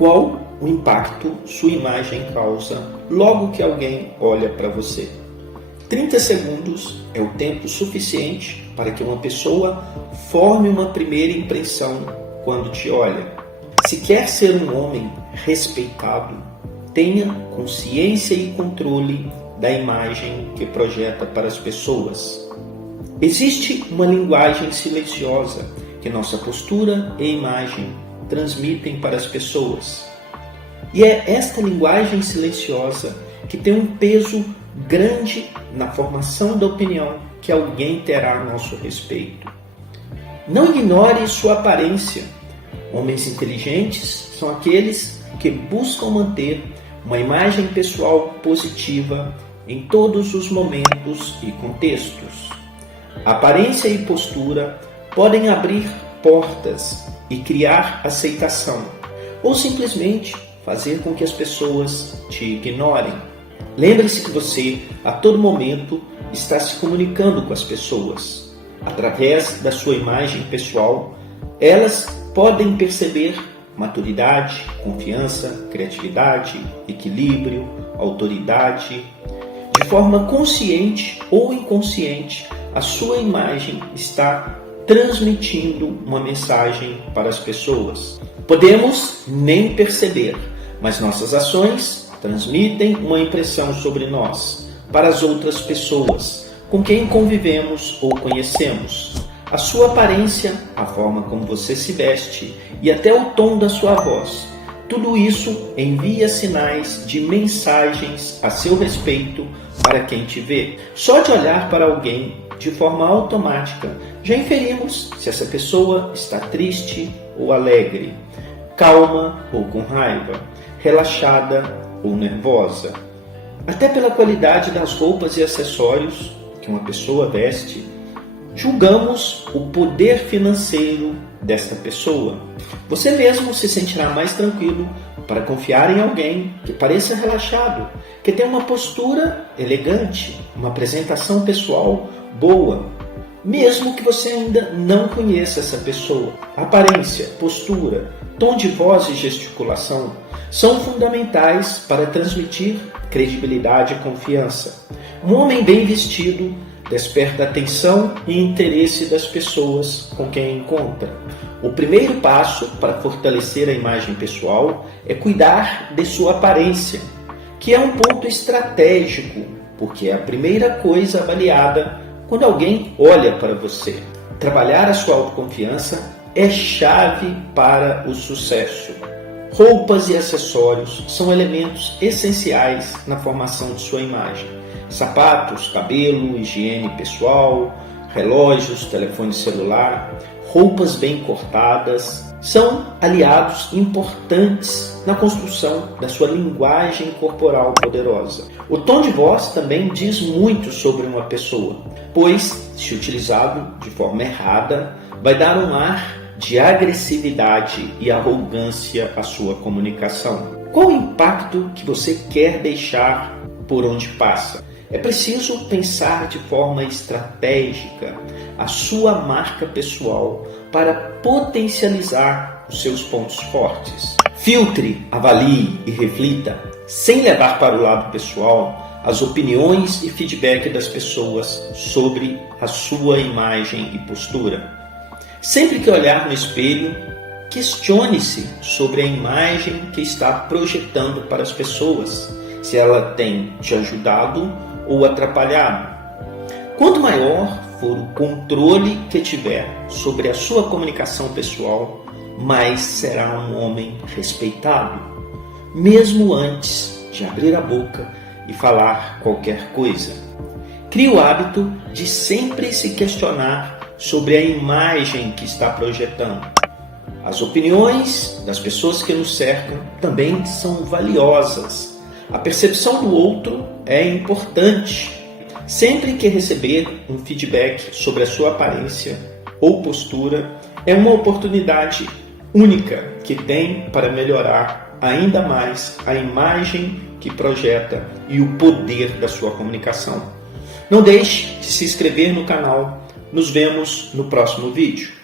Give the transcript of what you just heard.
Qual o impacto sua imagem causa logo que alguém olha para você? 30 segundos é o tempo suficiente para que uma pessoa forme uma primeira impressão quando te olha. Se quer ser um homem respeitado, tenha consciência e controle da imagem que projeta para as pessoas. Existe uma linguagem silenciosa que nossa postura e imagem transmitem para as pessoas. E é esta linguagem silenciosa que tem um peso grande na formação da opinião que alguém terá a nosso respeito. Não ignore sua aparência. Homens inteligentes são aqueles que buscam manter uma imagem pessoal positiva em todos os momentos e contextos. Aparência e postura podem abrir portas e criar aceitação, ou simplesmente fazer com que as pessoas te ignorem. Lembre-se que você, a todo momento, está se comunicando com as pessoas. Através da sua imagem pessoal, elas podem perceber maturidade, confiança, criatividade, equilíbrio, autoridade. De forma consciente ou inconsciente, a sua imagem está transmitindo uma mensagem para as pessoas. Podemos nem perceber, mas nossas ações transmitem uma impressão sobre nós para as outras pessoas com quem convivemos ou conhecemos. A sua aparência, a forma como você se veste e até o tom da sua voz, tudo isso envia sinais de mensagens a seu respeito para quem te vê. Só de olhar para alguém de forma automática, já inferimos se essa pessoa está triste ou alegre, calma ou com raiva, relaxada ou nervosa. Até pela qualidade das roupas e acessórios que uma pessoa veste, julgamos o poder financeiro desta pessoa. Você mesmo se sentirá mais tranquilo para confiar em alguém que pareça relaxado, que tenha uma postura elegante, uma apresentação pessoal boa, mesmo que você ainda não conheça essa pessoa. Aparência, postura, tom de voz e gesticulação são fundamentais para transmitir credibilidade e confiança. Um homem bem vestido desperta a atenção e interesse das pessoas com quem encontra. O primeiro passo para fortalecer a imagem pessoal é cuidar de sua aparência, que é um ponto estratégico, porque é a primeira coisa avaliada quando alguém olha para você. Trabalhar a sua autoconfiança é chave para o sucesso. Roupas e acessórios são elementos essenciais na formação de sua imagem. Sapatos, cabelo, higiene pessoal, relógios, telefone celular, roupas bem cortadas são aliados importantes na construção da sua linguagem corporal poderosa. O tom de voz também diz muito sobre uma pessoa, pois, se utilizado de forma errada, vai dar um ar de agressividade e arrogância à sua comunicação. Qual o impacto que você quer deixar por onde passa? É preciso pensar de forma estratégica a sua marca pessoal para potencializar os seus pontos fortes. Filtre, avalie e reflita, sem levar para o lado pessoal, as opiniões e feedback das pessoas sobre a sua imagem e postura. Sempre que olhar no espelho, questione-se sobre a imagem que está projetando para as pessoas, se ela tem te ajudado ou atrapalhado. Quanto maior for o controle que tiver sobre a sua comunicação pessoal, mais será um homem respeitado, mesmo antes de abrir a boca e falar qualquer coisa. Crie o hábito de sempre se questionar sobre a imagem que está projetando. As opiniões das pessoas que nos cercam também são valiosas. A percepção do outro é importante. Sempre que receber um feedback sobre a sua aparência ou postura, é uma oportunidade única que tem para melhorar ainda mais a imagem que projeta e o poder da sua comunicação. Não deixe de se inscrever no canal. Nos vemos no próximo vídeo.